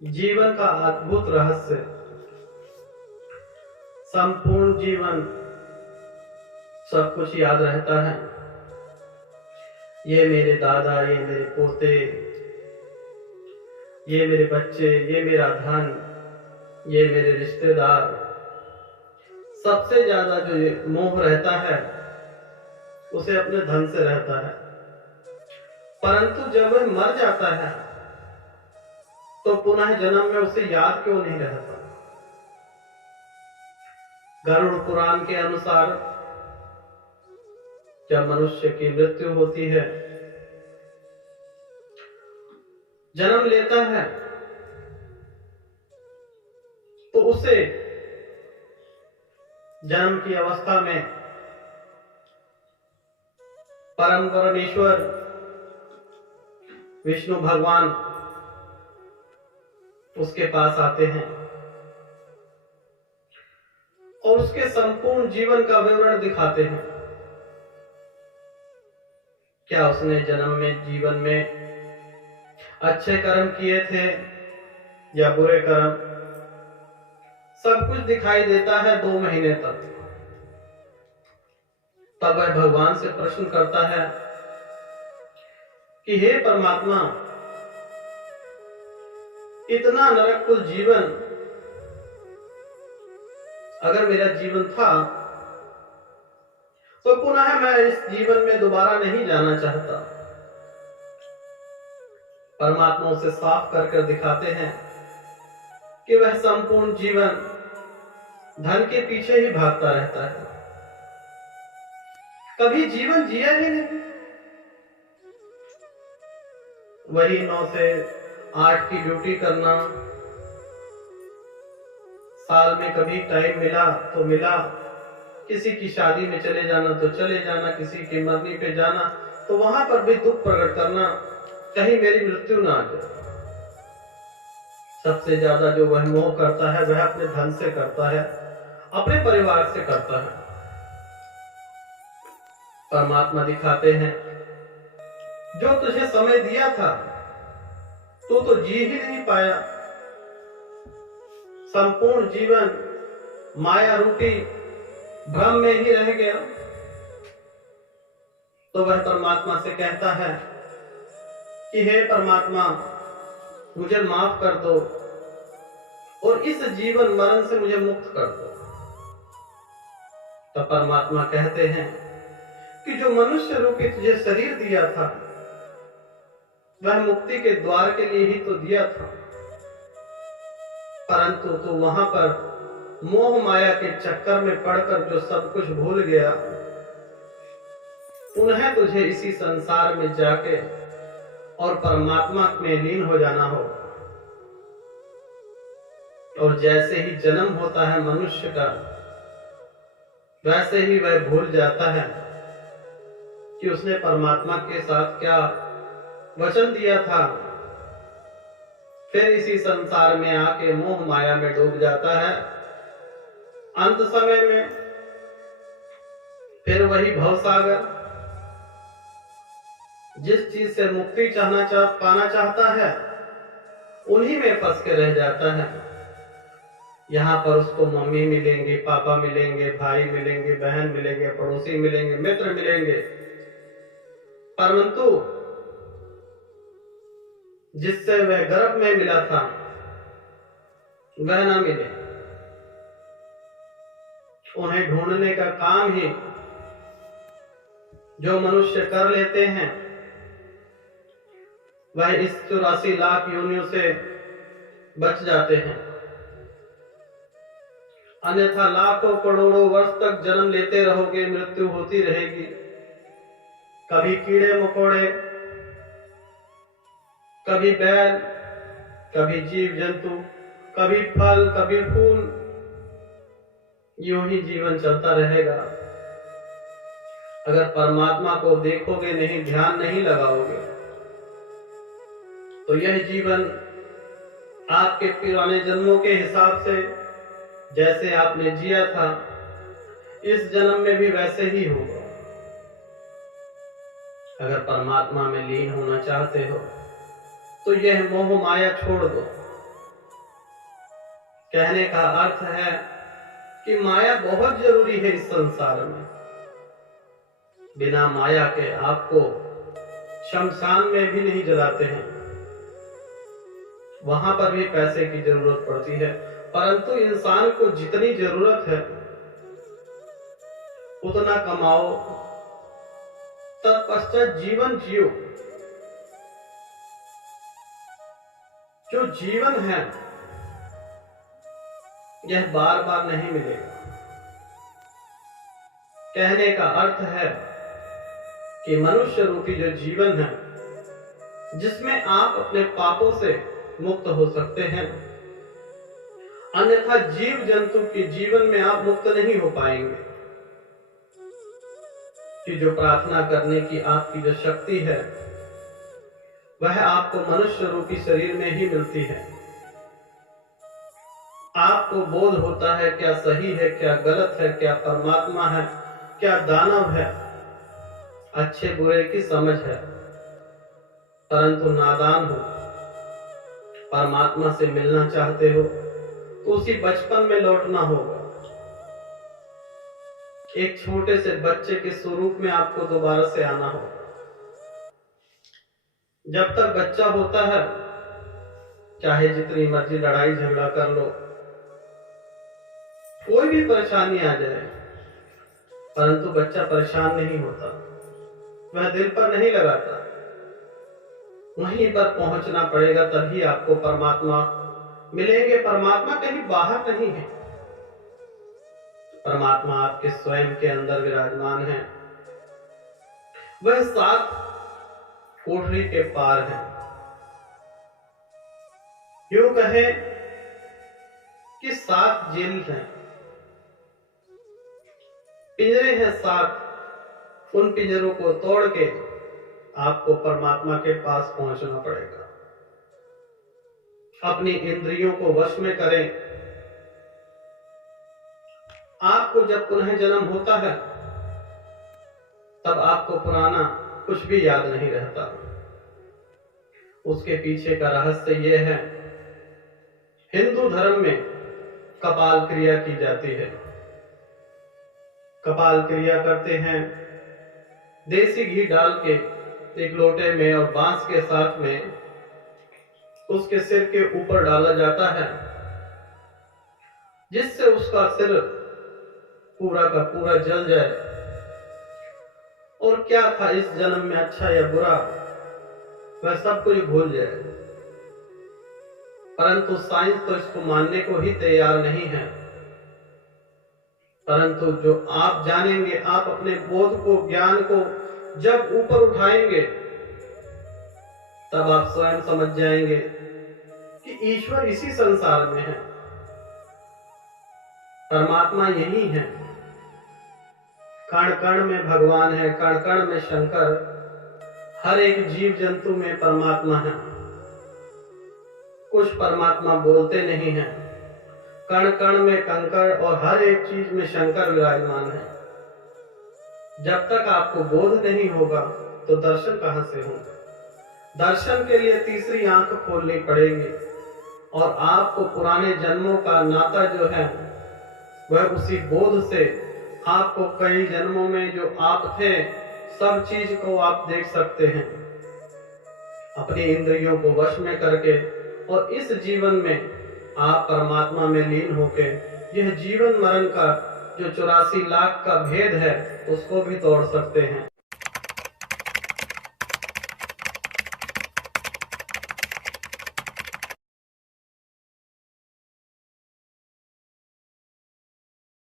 जीवन का अद्भुत रहस्य। संपूर्ण जीवन सब कुछ याद रहता है। ये मेरे दादा, ये मेरे पोते, ये मेरे बच्चे, ये मेरा धन, ये मेरे रिश्तेदार। सबसे ज्यादा जो ये मोह रहता है उसे अपने धन से रहता है। परंतु जब वह मर जाता है तो पुनः जन्म में उसे याद क्यों नहीं रहता। गरुड़ पुराण के अनुसार जब मनुष्य की मृत्यु होती है, जन्म लेता है, तो उसे जन्म की अवस्था में परम परमेश्वर विष्णु भगवान उसके पास आते हैं और उसके संपूर्ण जीवन का विवरण दिखाते हैं। क्या उसने जन्म में जीवन में अच्छे कर्म किए थे या बुरे कर्म, सब कुछ दिखाई देता है 2 महीने तक। तब वह भगवान से प्रश्न करता है कि हे परमात्मा, इतना नरककुल जीवन अगर मेरा जीवन था तो पुनः मैं इस जीवन में दोबारा नहीं जाना चाहता। परमात्मा उसे साफ कर दिखाते हैं कि वह संपूर्ण जीवन धन के पीछे ही भागता रहता है, कभी जीवन जिया ही नहीं। वही 9 से 8 की ड्यूटी करना, साल में कभी टाइम मिला तो मिला, किसी की शादी में चले जाना तो चले जाना, किसी की मरनी पे जाना तो वहां पर भी दुख प्रकट करना, कहीं मेरी मृत्यु ना आ जाए। सबसे ज्यादा जो वह मोह करता है वह अपने धन से करता है, अपने परिवार से करता है। परमात्मा दिखाते हैं जो तुझे समय दिया था तो जी ही नहीं पाया। संपूर्ण जीवन माया रूपी भ्रम में ही रह गया। तो वह परमात्मा से कहता है कि हे परमात्मा, मुझे माफ कर दो और इस जीवन मरण से मुझे मुक्त कर दो। तो परमात्मा कहते हैं कि जो मनुष्य रूपी तुझे शरीर दिया था वह मुक्ति के द्वार के लिए ही तो दिया था, परंतु तू वहां पर मोह माया के चक्कर में पड़कर जो सब कुछ भूल गया, पुनः तुझे इसी संसार में जाके और परमात्मा में लीन हो जाना हो। और जैसे ही जन्म होता है मनुष्य का, वैसे ही वह भूल जाता है कि उसने परमात्मा के साथ क्या वचन दिया था। फिर इसी संसार में आके मोह माया में डूब जाता है। अंत समय में फिर वही भवसागर, जिस चीज से मुक्ति पाना चाहता है उन्हीं में फंस के रह जाता है। यहाँ पर उसको मम्मी मिलेंगे, पापा मिलेंगे, भाई मिलेंगे, बहन मिलेंगे, पड़ोसी मिलेंगे, मित्र मिलेंगे, परंतु जिससे वह गर्भ में मिला था वह ना मिले। उन्हें ढूंढने का काम ही जो मनुष्य कर लेते हैं वह इस 84 लाख योनियों से बच जाते हैं। अन्यथा लाखों करोड़ों वर्ष तक जन्म लेते रहोगे, मृत्यु होती रहेगी। कभी कीड़े मकोड़े, कभी बैल, कभी जीव जंतु, कभी फल, कभी फूल, यूं ही जीवन चलता रहेगा। अगर परमात्मा को देखोगे नहीं, ध्यान नहीं लगाओगे, तो यह जीवन आपके पुराने जन्मों के हिसाब से जैसे आपने जिया था, इस जन्म में भी वैसे ही होगा। अगर परमात्मा में लीन होना चाहते हो तो यह मोह माया छोड़ दो। कहने का अर्थ है कि माया बहुत जरूरी है इस संसार में। बिना माया के आपको शमशान में भी नहीं जलाते हैं, वहां पर भी पैसे की जरूरत पड़ती है। परंतु इंसान को जितनी जरूरत है उतना कमाओ, तत्पश्चात जीवन जियो। जो जीवन है यह बार बार नहीं मिलेगा। कहने का अर्थ है कि मनुष्य रूपी जो जीवन है, जिसमें आप अपने पापों से मुक्त हो सकते हैं, अन्यथा जीव जंतु के जीवन में आप मुक्त नहीं हो पाएंगे। कि जो प्रार्थना करने की आपकी जो शक्ति है वह आपको मनुष्य रूपी शरीर में ही मिलती है। आपको बोध होता है क्या सही है, क्या गलत है, क्या परमात्मा है, क्या दानव है, अच्छे बुरे की समझ है। परंतु नादान हो, परमात्मा से मिलना चाहते हो तो उसी बचपन में लौटना होगा। एक छोटे से बच्चे के स्वरूप में आपको दोबारा से आना होगा। जब तक बच्चा होता है, चाहे जितनी मर्जी लड़ाई झगड़ा कर लो, कोई भी परेशानी आ जाए, परंतु बच्चा परेशान नहीं होता, वह दिल पर नहीं लगाता। वहीं पर पहुंचना पड़ेगा, तभी आपको परमात्मा मिलेंगे। परमात्मा कहीं बाहर नहीं है, परमात्मा आपके स्वयं के अंदर विराजमान है। वह 7 कोठरी के पार है। यूं कहे कि 7 जेल हैं, पिंजरे हैं 7। उन पिंजरों को तोड़ के आपको परमात्मा के पास पहुंचना पड़ेगा। अपनी इंद्रियों को वश में करें। आपको जब पुनः जन्म होता है तब आपको पुराना कुछ भी याद नहीं रहता। उसके पीछे का रहस्य यह है, हिंदू धर्म में कपाल क्रिया की जाती है। कपाल क्रिया करते हैं, देसी घी डाल के एक लोटे में और बांस के साथ में उसके सिर के ऊपर डाला जाता है, जिससे उसका सिर पूरा का पूरा जल जाए और क्या था इस जन्म में अच्छा या बुरा वह सब कुछ भूल जाए। परंतु साइंस तो इसको मानने को ही तैयार नहीं है। परंतु जो आप जानेंगे, आप अपने बोध को, ज्ञान को जब ऊपर उठाएंगे, तब आप स्वयं समझ जाएंगे कि ईश्वर इसी संसार में है, परमात्मा यही है। कण कण में भगवान है, कण कण में शंकर, हर एक जीव जंतु में परमात्मा है। कुछ परमात्मा बोलते नहीं हैं, कण कण में कंकर और हर एक चीज में शंकर विराजमान है। जब तक आपको बोध नहीं होगा तो दर्शन कहां से होंगे? दर्शन के लिए तीसरी आंख खोलनी पड़ेगी और आपको पुराने जन्मों का नाता जो है वह उसी बोध से आपको कई जन्मों में जो आप थे सब चीज को आप देख सकते हैं, अपनी इंद्रियों को वश में करके। और इस जीवन में आप परमात्मा में लीन होके यह जीवन मरण का जो 84 लाख का भेद है उसको भी तोड़ सकते हैं।